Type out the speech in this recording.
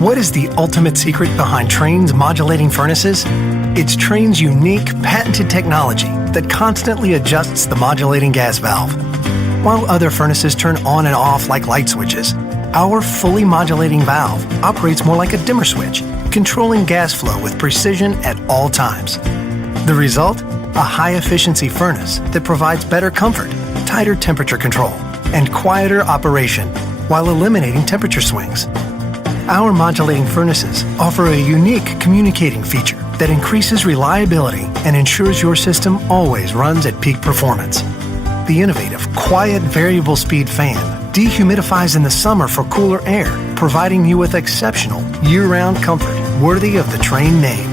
What is the ultimate secret behind Trane's modulating furnaces? It's Trane's unique, patented technology that constantly adjusts the modulating gas valve. While other furnaces turn on and off like light switches, our fully modulating valve operates more like a dimmer switch, controlling gas flow with precision at all times. The result? A high-efficiency furnace that provides better comfort, tighter temperature control, and quieter operation while eliminating temperature swings. Our modulating furnaces offer a unique communicating feature that increases reliability and ensures your system always runs at peak performance. The innovative, quiet, variable speed fan dehumidifies in the summer for cooler air, providing you with exceptional, year-round comfort worthy of the Trane name.